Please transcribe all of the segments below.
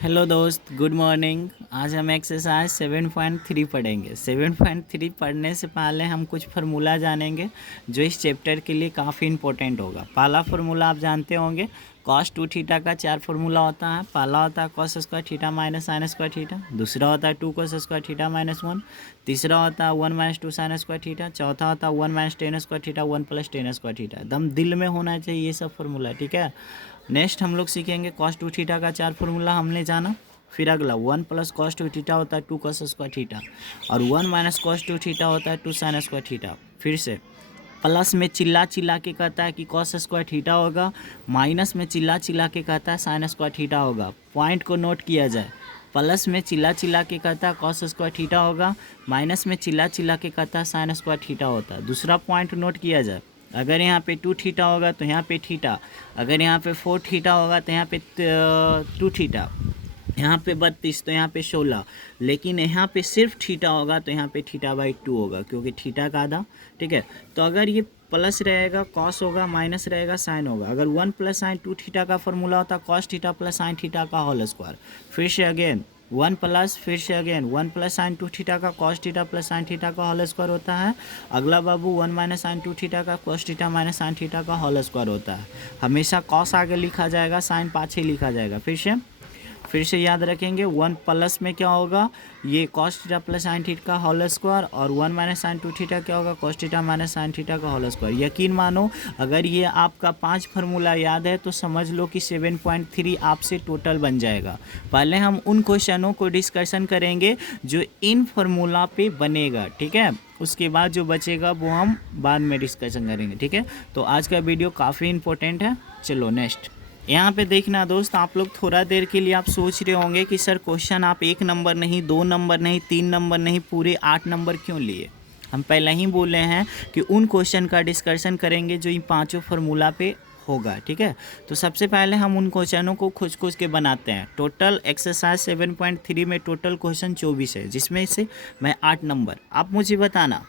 Hello दोस्त, good morning. आज हम एक्सरसाइज 7.3 पढ़ेंगे। 7.3 पढ़ने से पहले हम कुछ फार्मूला जानेंगे जो इस चैप्टर के लिए काफ़ी इंपॉर्टेंट होगा। पहला फार्मूला आप जानते होंगे, cos 2 थीटा का 4 फार्मूला होता है। पहला होता है cos square theta minus sine square theta, दूसरा होता है 2 cos स्क्वायर थीटा माइनस 1, तीसरा होता है 1 माइनस 2 साइन स्क्वायर थीटा, चौथा होता है 1 minus ten square theta 1 plus ten square theta. एकदम दिल में होना चाहिए ये सब फार्मूला, ठीक है। नेक्स्ट हम लोग सीखेंगे cos 2 थीटा का 4 फार्मूला हमने जाना। फिर अगला 1 प्लस cos 2 थीटा होता है 2 cos स्क्वायर थीटा, और 1 माइनस cos 2 थीटा होता है 2 साइन स्क्वायर थीटा। फिर से प्लस में चिल्ला चिल्ला के कहता है कि cos स्क्वायर थीटा होगा, माइनस में चिल्ला चिल्ला के कहता है साइन स्क्वायर थीटा होगा। पॉइंट को नोट किया जाए, प्लस में चिल्ला चिल्ला के कहता है cos स्क्वायर थीटा होगा, माइनस में चिल्ला चिल्ला के कहता है साइन स्क्वायर थीटा होता है। दूसरा पॉइंट नोट किया जाए, अगर यहाँ पे 2 थीटा होगा तो यहाँ पे थीटा, अगर यहाँ पे 4 थीटा होगा तो यहाँ पे 2 थीटा, यहाँ पे 32 तो यहाँ पे 16, लेकिन यहाँ पे सिर्फ थीटा होगा तो यहाँ पे थीटा बाई 2 होगा, क्योंकि थीटा का आधा, ठीक है। तो अगर ये प्लस रहेगा कॉस होगा, माइनस रहेगा साइन होगा। अगर 1 प्लस साइन 2 थीटा का फॉर्मूला होता है cos theta plus sine theta का होल स्क्वायर। फिर से अगेन 1 प्लस, फिर से अगेन 1 प्लस साइन 2 थीटा का cos theta plus sine theta का होल स्क्वायर होता है। अगला बाबू 1 माइनस साइन 2 थीटा का cos theta minus sine theta का होल स्क्वायर होता है। हमेशा कॉस आगे लिखा जाएगा, साइन पाछे लिखा जाएगा। फिर से याद रखेंगे, 1 प्लस में क्या होगा, ये cos theta plus sine theta का होल स्क्वायर, और 1 माइनस साइन 2 थीटा क्या होगा, cos theta minus sine theta का होल स्क्वायर। यकीन मानो, अगर ये आपका 5 फार्मूला याद है तो समझ लो कि 7.3 आपसे टोटल बन जाएगा। पहले हम उन क्वेश्चनों को डिस्कशन करेंगे जो इन फार्मूला पे बनेगा, ठीक है। उसके बाद जो बचेगा वो हम बाद में डिस्कशन करेंगे, ठीक है। तो आज का वीडियो काफ़ी इंपॉर्टेंट है। चलो नेक्स्ट यहाँ पे देखना दोस्त, आप लोग थोड़ा देर के लिए आप सोच रहे होंगे कि सर क्वेश्चन आप 1 नंबर नहीं, 2 नंबर नहीं, 3 नंबर नहीं, पूरे 8 नंबर क्यों लिए। हम पहले ही बोले हैं कि उन क्वेश्चन का डिस्कशन करेंगे जो इन 5 फार्मूला पे होगा, ठीक है। तो सबसे पहले हम उन क्वेश्चनों को खोज के बनाते हैं। टोटल एक्सरसाइज 7.3 में टोटल क्वेश्चन 24 है, जिसमें से मैं 8 नंबर। आप मुझे बताना,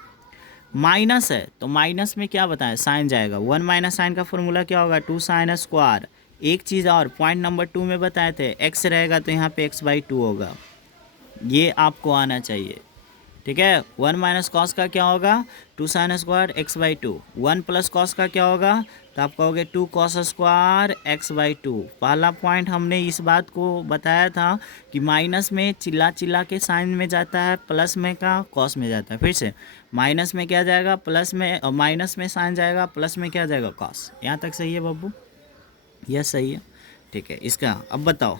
माइनस है तो माइनस में क्या बताएं, साइन जाएगा। 1 माइनस साइन का फॉर्मूला क्या होगा, 2 साइन स्क्वायर। एक चीज़ और, पॉइंट नंबर 2 में बताए थे x रहेगा तो यहाँ पे x/2 होगा, ये आपको आना चाहिए, ठीक है। 1 माइनस कॉस का क्या होगा, 2 sine square x/2। 1 plus cos का क्या होगा, तो आप कहोगे 2 कॉस स्क्वायर x/2। पहला पॉइंट हमने इस बात को बताया था कि माइनस में चिल्ला चिल्ला के साइन में जाता है, प्लस में का कॉस में जाता है। फिर से माइनस में क्या जाएगा, प्लस में, माइनस में साइन जाएगा, प्लस में क्या जाएगा, कॉस। यहाँ तक सही है बब्बू, यह सही है, ठीक है। इसका अब बताओ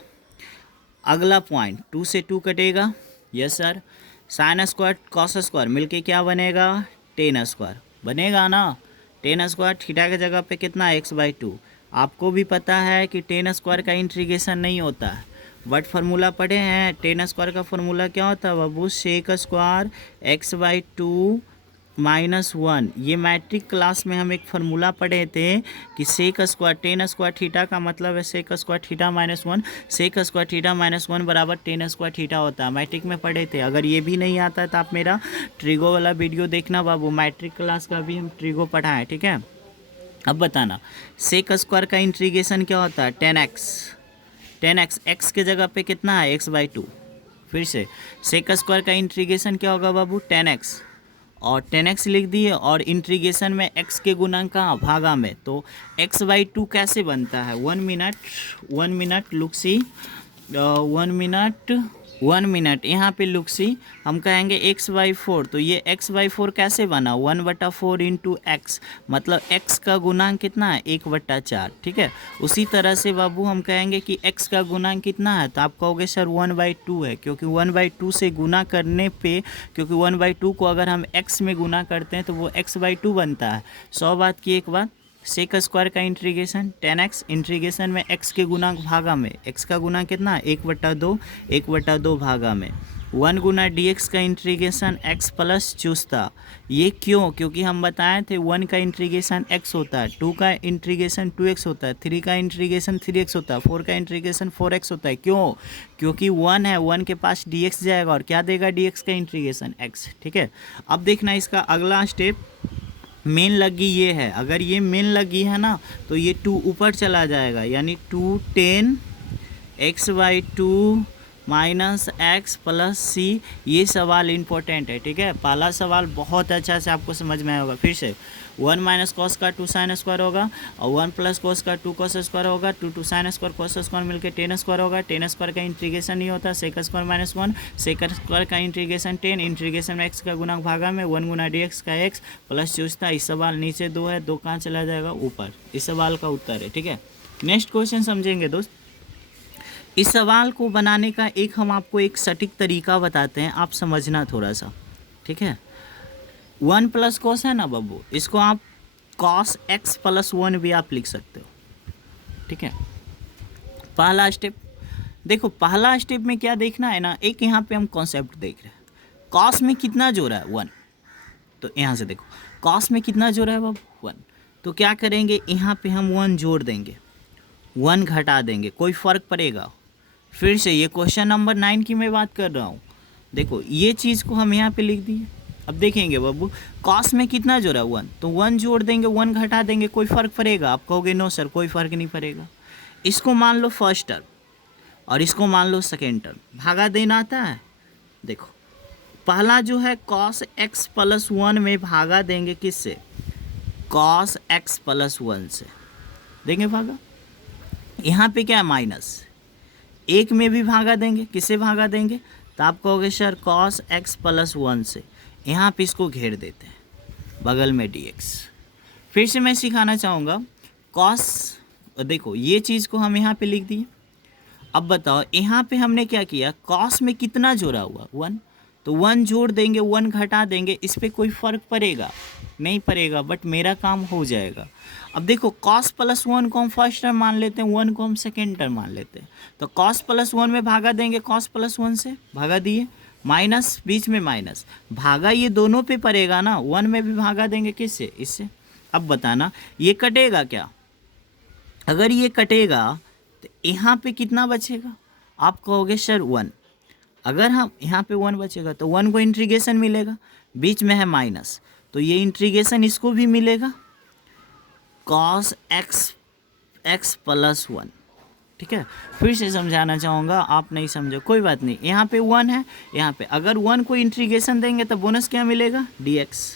अगला पॉइंट, 2 से 2 कटेगा, yes sir. Sign square cos square मिलके क्या बनेगा, टेन स्क्वायर बनेगा ना। टेन स्क्वायर थीटा की जगह पे कितना, x/2। आपको भी पता है कि टेन स्क्वायर का इंटीग्रेशन नहीं होता है, बट फार्मूला पढ़े हैं। टेन स्क्वायर का फार्मूला क्या होता है बाबू, सेक स्क्वायर x/2 -1। ये मैट्रिक क्लास में हम एक फार्मूला पढ़े थे कि sec square tan square theta का मतलब है sec square theta -1, sec square theta -1 बराबर टेन स्क्वायर थीटा होता है। मैट्रिक में पढ़े थे। अगर ये भी नहीं आता है तो आप मेरा ट्रिगो वाला वीडियो देखना बाबू, मैट्रिक क्लास का भी हम ट्रिगो पढ़ाएँ, ठीक है। अब बताना, सेक स्क्वायर का इंटीग्रेशन क्या होता है, 10x x के जगह पे कितना है, x/2। फिर से सेक स्क्वायर का इंटीग्रेशन क्या होगा बाबू, 10x, और 10x लिख दिए, और इंटीग्रेशन में x के गुणांक कहाँ, भागा में। तो x/2 कैसे बनता है, 1 मिनट लुक सी, 1 मिनट यहाँ पे लुक सी, हम कहेंगे x/4। तो ये x/4 कैसे बना, 1/4 इंटू x, मतलब x का गुणांक कितना है, 1/4, ठीक है। उसी तरह से बाबू हम कहेंगे कि x का गुणांक कितना है, तो आप कहोगे सर 1/2 है, क्योंकि 1/2 से गुना करने पे, क्योंकि 1/2 को अगर हम x में गुना करते हैं तो वो x/2 बनता है। 100 बात की एक बात, सेक स्क्वायर का इंटीग्रेशन 10x, इंटीग्रेशन में x के गुणांक भागा में, x का गुणांक कितना है, 1/2 भागा में। 1 गुना dx का इंटीग्रेशन x प्लस चूसता। ये क्यों, क्योंकि हम बताए थे 1 का इंटीग्रेशन x होता है, 2 का इंटीग्रेशन 2x होता है, 3 का इंटीग्रेशन 3x होता है, 4 का इंटीग्रेशन 4x होता है। क्यों, क्योंकि 1 है, 1 के पास dx जाएगा, और क्या देगा dx का इंटीग्रेशन, x, ठीक है। अब देखना इसका अगला स्टेप, मेन लगी ये है, अगर ये मेन लगी है ना तो ये 2 ऊपर चला जाएगा, यानी 2 10 x/2 माइनस एक्स प्लस सी। ये सवाल इम्पोर्टेंट है, ठीक है। पहला सवाल बहुत अच्छा से आपको समझ में आया होगा। फिर से 1 माइनस कॉस का 2 साइन स्क्वायर होगा और 1 प्लस कॉस का 2 कॉस स्क्वायर होगा, 2 साइन स्क्वायर कॉस स्क्वायर मिलकर टेन स्क्वायर होगा। टेन स्क्वायर का इंटीग्रेशन नहीं होता, sec square minus 1, sec square का इंटीग्रेशन 10, इंटीग्रेशन में एक्स का गुणक भागा में 1 गुना डी एक्स का एक्स प्लस चूसता। इस सवाल नीचे 2 है, 2 कहाँ चला जाएगा ऊपर। इस सवाल का उत्तर है, ठीक है। नेक्स्ट क्वेश्चन समझेंगे दोस्त। इस सवाल को बनाने का हम आपको एक सटीक तरीका बताते हैं, आप समझना थोड़ा सा, ठीक है। 1 प्लस कॉस है ना बाबू, इसको आप कॉस एक्स प्लस 1 भी आप लिख सकते हो, ठीक है। पहला स्टेप देखो, पहला स्टेप में क्या देखना है ना, एक यहाँ पे हम कॉन्सेप्ट देख रहे हैं। कॉस में कितना जोड़ा है 1, तो यहाँ से देखो कॉस में कितना जोड़ा है बाबू 1, तो क्या करेंगे यहाँ पे हम 1 जोड़ देंगे, 1 घटा देंगे, कोई फ़र्क पड़ेगा। फिर से ये क्वेश्चन नंबर 9 की मैं बात कर रहा हूँ। देखो ये चीज़ को हम यहाँ पे लिख दिए। अब देखेंगे बाबू कॉस में कितना जोड़ा 1, तो 1 जोड़ देंगे, 1 घटा देंगे, कोई फ़र्क पड़ेगा। आप कहोगे नो सर कोई फ़र्क नहीं पड़ेगा। इसको मान लो फर्स्ट टर्म और इसको मान लो सेकेंड टर्म, भागा देना आता है। देखो पहला जो है कॉस एक्स प्लस 1 में भागा देंगे किससे, कॉस एक्स प्लस 1 से देंगे भागा। यहाँ पे क्या है माइनस, एक में भी भागा देंगे, किससे भागा देंगे, तो आप कहोगे सर कॉस एक्स प्लस 1 से। यहाँ पे इसको घेर देते हैं बगल में dx। फिर से मैं सिखाना चाहूँगा कॉस, देखो ये चीज़ को हम यहाँ पे लिख दिए। अब बताओ यहाँ पे हमने क्या किया, कॉस में कितना जोड़ा हुआ 1, तो 1 जोड़ देंगे, 1 घटा देंगे, इस पर कोई फ़र्क पड़ेगा नहीं पड़ेगा, बट मेरा काम हो जाएगा। अब देखो कॉस प्लस 1 को हम फर्स्ट टर्म मान लेते हैं, 1 को हम सेकेंड टर्म मान लेते हैं, तो कॉस प्लस 1 में भागा देंगे, कॉस प्लस 1 से भागा दिए, माइनस बीच में माइनस, भागा ये दोनों पे पड़ेगा ना, 1 में भी भागा देंगे किससे, इससे। अब बताना ये कटेगा क्या, अगर ये कटेगा तो यहाँ पे कितना बचेगा, आप कहोगे सर 1। अगर हम यहाँ पे 1 बचेगा तो 1 को इंटीग्रेशन मिलेगा, बीच में है माइनस, तो ये इंटीग्रेशन इसको भी मिलेगा कॉस एक्स प्लस 1, ठीक है। फिर से समझाना चाहूँगा, आप नहीं समझो कोई बात नहीं। यहाँ पे 1 है, यहाँ पे अगर 1 को इंटीग्रेशन देंगे तो बोनस क्या मिलेगा, dx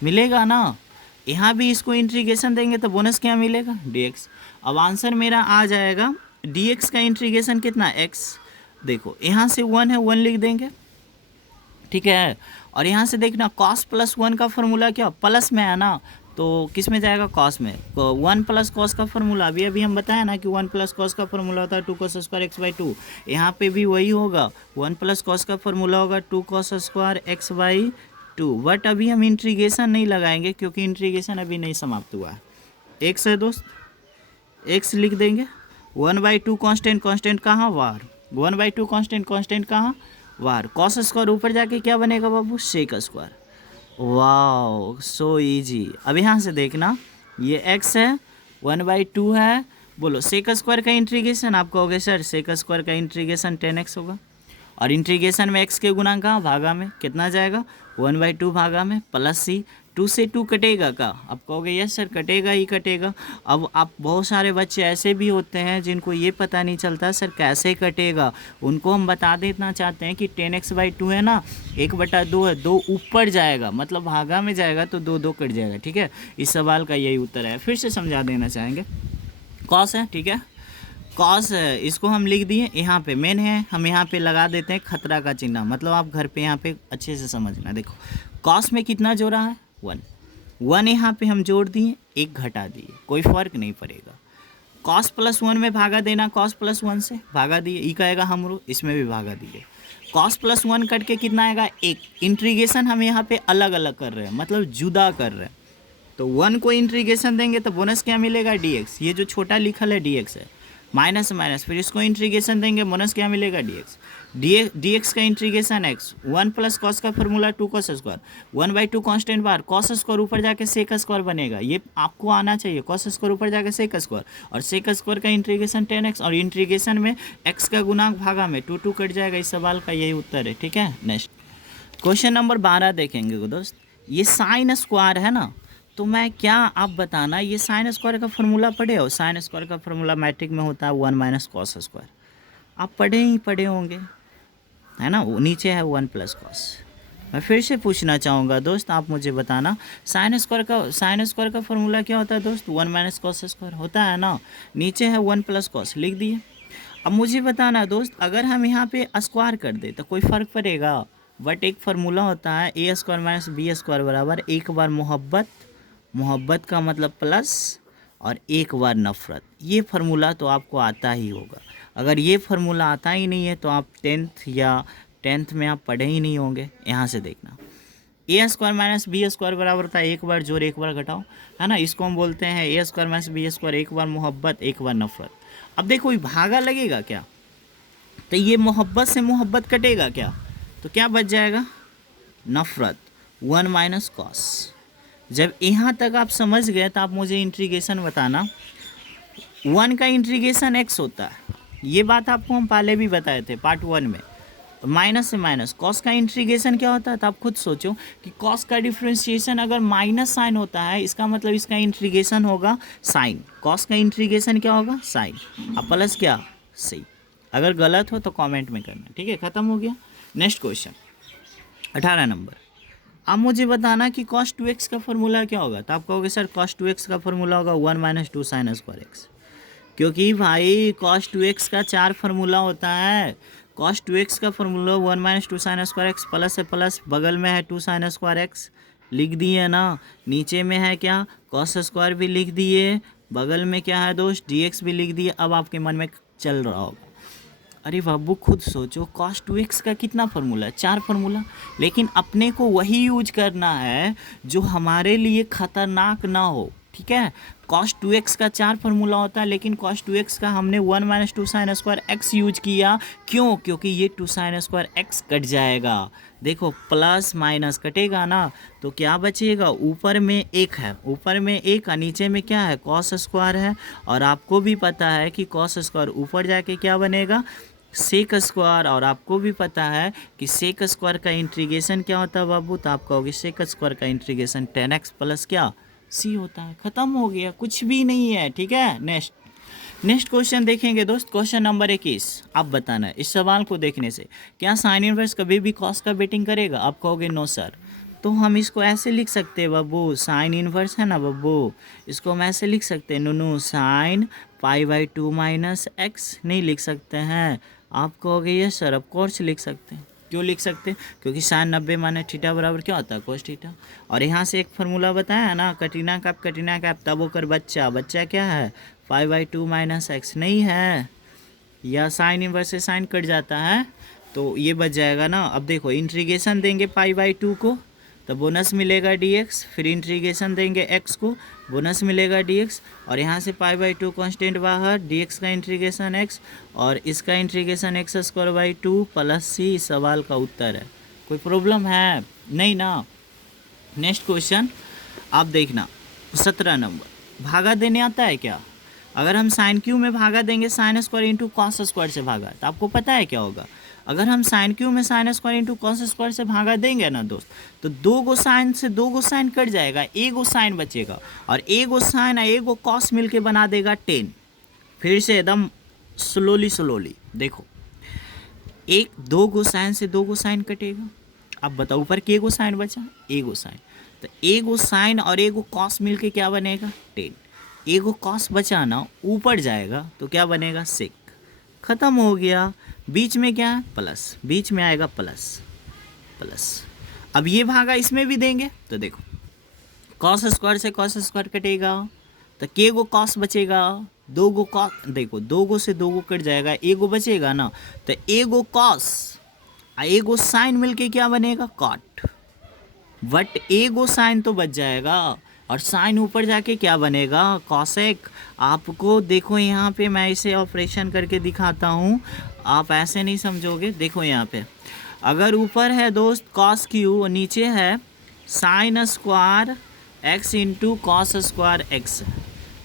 मिलेगा ना। यहाँ भी इसको इंटीग्रेशन देंगे तो बोनस क्या मिलेगा, dx। अब आंसर मेरा आ जाएगा dx का इंटीग्रेशन कितना x, देखो यहाँ से 1 है, 1 लिख देंगे, ठीक है। और यहाँ से देखना cos प्लस 1 का फार्मूला क्या प्लस में है ना, तो किस में जाएगा कॉस में, तो 1 प्लस कॉस का फार्मूला अभी हम बताया ना कि 1 प्लस कॉस का फार्मूला होता है 2 cos स्क्वायर x/2। यहाँ पे भी वही होगा, 1 प्लस कॉस का फार्मूला होगा 2 cos स्क्वायर x/2। बट अभी हम इंटीग्रेशन नहीं लगाएंगे क्योंकि इंटीग्रेशन अभी नहीं समाप्त हुआ है। एक्स है दोस्त, एक्स लिख देंगे, 1/2 कांस्टेंट, कांस्टेंट कहाँ वार, 1/2 कांस्टेंट, कांस्टेंट कहाँ वार, कॉस स्क्वायर ऊपर जाके क्या बनेगा बाबू, sec square. Wow so easy. अब यहाँ से देखना ये x है, 1/2 है, बोलो सेक स्क्वायर का इंटीग्रेशन, आप कहोगे सर सेक स्क्वायर का इंटीग्रेशन 10x होगा, और इंटीग्रेशन में x के गुणा का भागा में कितना जाएगा, 1/2 भागा में प्लस सी, 2 से 2 कटेगा का, आप कहोगे यस सर कटेगा ही कटेगा। अब आप बहुत सारे बच्चे ऐसे भी होते हैं जिनको ये पता नहीं चलता सर कैसे कटेगा, उनको हम बता देना चाहते हैं कि 10x/2 है ना, 1/2 है, 2 ऊपर जाएगा मतलब भागा में जाएगा तो 2 कट जाएगा, ठीक है। इस सवाल का यही उत्तर है। फिर से समझा देना चाहेंगे, कॉस है, ठीक है, कॉस है, इसको हम लिख दिए, यहाँ पे मेन है, हम यहाँ पे लगा देते हैं खतरा का चिन्ह, मतलब आप घर पे यहाँ पे अच्छे से समझना। देखो कॉस में कितना जोड़ा है 1 यहाँ पे हम जोड़ दिए, 1 घटा दिए, कोई फ़र्क नहीं पड़ेगा। कॉस प्लस 1 में भागा देना, कॉस प्लस 1 से भागा दिए, ई कहेगा हम इसमें भी भागा दिए, कॉस प्लस 1 कट के कितना आएगा 1। इंटीग्रेशन हम यहाँ पे अलग अलग कर रहे हैं, मतलब जुदा कर रहे हैं, तो 1 को इंटीग्रेशन देंगे तो बोनस क्या मिलेगा dx, ये जो छोटा लिखल है dx है, माइनस माइनस, फिर इसको इंटीग्रेशन देंगे, बोनस क्या मिलेगा dx का इंटीग्रेशन x, 1 प्लस कॉस का फार्मूला 2 cos स्क्वायर, 1/2 कांस्टेंट बार, कॉस स्क्वायर ऊपर जाके सेक स्क्वायर बनेगा, ये आपको आना चाहिए, कॉस स्क्वायर ऊपर जाके सेक स्क्वायर, और सेक स्क्वायर का इंटीग्रेशन 10x, और इंटीग्रेशन में x का गुणांक भागा में 2 कट जाएगा। इस सवाल का यही उत्तर है, ठीक है। नेक्स्ट क्वेश्चन नंबर 12 देखेंगे दोस्त। ये साइन स्क्वायर है ना, तो मैं क्या आप बताना, ये साइन स्क्वायर का फार्मूला पढ़े हो, साइन स्क्वायर का फार्मूला मैट्रिक में होता है 1 माइनस कॉस स्क्वायर, आप पढ़े ही पढ़े होंगे, है ना। वो नीचे है 1 प्लस कॉस। मैं फिर से पूछना चाहूँगा दोस्त, आप मुझे बताना साइन स्क्वायर का फॉर्मूला क्या होता है दोस्त? 1 माइनस कॉस स्क्वायर होता है ना। नीचे है 1 प्लस कॉस, लिख दिए। अब मुझे बताना दोस्त, अगर हम यहाँ पे स्क्वायर कर दे तो कोई फ़र्क पड़ेगा? बट एक फार्मूला होता है ए स्क्वायर माइनस बी स्क्वायर बराबर एक बार मोहब्बत, मोहब्बत का मतलब प्लस, और एक बार नफ़रत। ये फार्मूला तो आपको आता ही होगा। अगर ये फार्मूला आता ही नहीं है तो आप टेंथ में आप पढ़े ही नहीं होंगे। यहाँ से देखना, ए स्क्वायर माइनस बी स्क्वायर बराबर होता है एक बार जोड़ एक बार घटाओ, है ना। इसको हम बोलते हैं ए स्क्वायर माइनस बी स्क्वायर, एक बार मोहब्बत एक बार नफ़रत। अब देखो ये भागा लगेगा क्या, तो ये मोहब्बत से मोहब्बत कटेगा क्या, तो क्या बच जाएगा? नफ़रत, 1 माइनस कॉस। जब यहाँ तक आप समझ गए तो आप मुझे इंटीग्रेशन बताना। 1 का इंटीग्रेशन x होता है, ये बात आपको हम पहले भी बताए थे पार्ट 1 में। माइनस से माइनस, कॉस का इंटीग्रेशन क्या होता है? तो आप खुद सोचो कि कॉस का डिफ्रेंशिएशन अगर माइनस साइन होता है, इसका मतलब इसका इंटीग्रेशन होगा साइन। कॉस का इंटीग्रेशन क्या होगा? साइन। अब प्लस क्या? सही। अगर गलत हो तो कमेंट में करना, ठीक है। ख़त्म हो गया। Next question 18 number. अब मुझे बताना कि cos 2x का फॉर्मूला क्या होगा। तो आप कहोगे सर cos 2x का फॉर्मूला होगा 1 माइनस 2 साइन स्क्वायर एक्स, क्योंकि भाई cos 2x का 4 फार्मूला होता है। cos 2x का formula 1 minus 2 sine square x, plus से प्लस, बगल में है 2 साइन स्क्वायर एक्स, लिख दिए ना। नीचे में है क्या? cos स्क्वायर भी लिख दिए, बगल में क्या है दोस्त? dx भी लिख दिए। अब आपके मन में चल रहा होगा, अरे बाबू खुद सोचो cos 2x का कितना फार्मूला है? 4 फार्मूला। लेकिन अपने को वही यूज करना है जो हमारे लिए ख़तरनाक ना हो, ठीक है। cos 2x का 4 फार्मूला होता है, लेकिन cos 2x का हमने 1 minus 2 sine square x use किया। क्यों? क्योंकि ये 2 साइन स्क्वायर एक्स कट जाएगा। देखो प्लस माइनस कटेगा ना, तो क्या बचेगा? ऊपर में एक है, ऊपर में एक, नीचे में क्या है? cos स्क्वायर है। और आपको भी पता है कि cos स्क्वायर ऊपर जाके क्या बनेगा? Sec square. और आपको भी पता है कि सेक स्क्वायर का इंटीग्रेशन क्या होता है बाबू? तो आप कहोगे सेक स्क्वायर का इंटीग्रेशन 10x प्लस क्या? c होता है। ख़त्म हो गया, कुछ भी नहीं है, ठीक है। नेक्स्ट क्वेश्चन देखेंगे दोस्त, क्वेश्चन नंबर 21। आप बताना इस सवाल को देखने से क्या साइन इनवर्स कभी भी कॉस का बेटिंग करेगा? आप कहोगे नो सर। तो हम इसको ऐसे लिख सकते हैं बाबू, साइन इनवर्स है ना बाबू, इसको हम ऐसे लिख सकते हैं, नो साइन π/2 माइनस एक्स। नहीं लिख सकते हैं? आप कहोगे ये सर ऑफ कोर्स लिख सकते हैं। क्यों लिख सकते हैं? क्योंकि साइन 90 माइनस थीटा बराबर क्या होता है? Cos theta. और यहाँ से एक फार्मूला बताया है ना, कटीना कैप तब होकर बच्चा क्या है? π/2 माइनस एक्स। नहीं है, या साइन इनवर्स से साइन कट जाता है तो ये बच जाएगा ना। अब देखो इंटीग्रेशन देंगे π/2 को तो बोनस मिलेगा dx, फिर इंटीग्रेशन देंगे x को, बोनस मिलेगा dx, और यहाँ से π/2 कांस्टेंट बाहर, dx का इंटीग्रेशन x और इसका इंटीग्रेशन x² 2 प्लस c। सवाल का उत्तर है। कोई प्रॉब्लम है? नहीं ना। नेक्स्ट क्वेश्चन आप देखना 17 नंबर। भागा देने आता है क्या? अगर हम साइन क्यू में भागा देंगे sine square into cos square से भागा, तो आपको पता है क्या होगा? अगर हम साइन क्यू में sine square into cos square से भागा देंगे ना दोस्त, तो 2 गो साइन से 2 गो साइन कट जाएगा, 1 गो साइन बचेगा, और 1 गो साइन और 1 गो कॉस मिलके बना देगा 10। फिर से एकदम स्लोली देखो, 2 गो साइन से 2 गो साइन कटेगा। अब बताओ ऊपर के गो साइन बचा? 1 गो साइन, तो 1 गो साइन और 1 गो कॉस मिलके क्या बनेगा? 10। 1 गो कॉस बचा ना, ऊपर जाएगा तो क्या बनेगा? सेक। ख़त्म हो गया। बीच में क्या है? प्लस, बीच में आएगा प्लस। अब ये भागा इसमें भी देंगे तो देखो कॉस स्क्वायर से कॉस स्क्वायर कटेगा, तो के गो कॉस बचेगा, 2 गो कॉस, देखो 2 गो से 2 गो कट जाएगा, 1 गो बचेगा ना, तो 1 गो कॉस और 1 गो साइन मिलके क्या बनेगा? कॉट। बट 1 गो साइन तो बच जाएगा, और साइन ऊपर जाके क्या बनेगा? कॉसेक। आपको देखो यहाँ पे मैं इसे ऑपरेशन करके दिखाता हूँ, आप ऐसे नहीं समझोगे। देखो यहाँ पे अगर ऊपर है दोस्त कॉस क्यू और नीचे है sine square x into cos square x,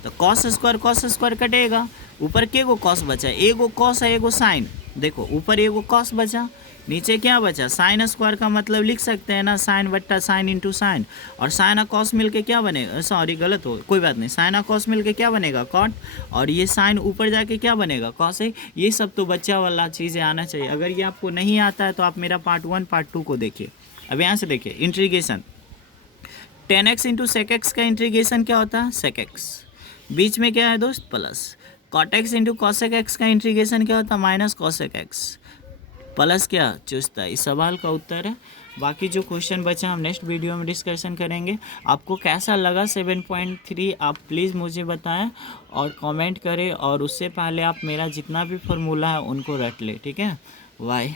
तो कॉस स्क्वायर कटेगा, ऊपर के गो कॉस बचा है, 1 गो कॉस है 1 गो साइन, देखो ऊपर ये वो कॉस बचा, नीचे क्या बचा, साइन स्क्वायर का मतलब लिख सकते हैं ना, साइन बट्टा साइन इंटू साइन, और साइन और कॉस मिलके क्या बनेगा, सॉरी गलत हो कोई बात नहीं, साइन और कॉस मिलके क्या बनेगा कॉट, और ये साइन ऊपर जाके क्या बनेगा कॉसेक। ये सब तो बच्चा वाला चीज़ें आना चाहिए। अगर ये आपको नहीं आता है तो आप मेरा पार्ट 1 पार्ट 2 को देखिए। अब यहाँ से देखिए integration, 10x into sec x का इंटीग्रेशन क्या होता है, सेक एक्स, बीच में क्या है दोस्त plus, cot x into cosec x का इंटीग्रेशन क्या होता है, माइनस कॉसेक एक्स, प्लस क्या चुस्ता। इस सवाल का उत्तर है। बाकी जो क्वेश्चन बचा हम नेक्स्ट वीडियो में डिस्कशन करेंगे। आपको कैसा लगा 7.3 आप प्लीज़ मुझे बताएं और कमेंट करें, और उससे पहले आप मेरा जितना भी फॉर्मूला है उनको रट ले, ठीक है। बाय।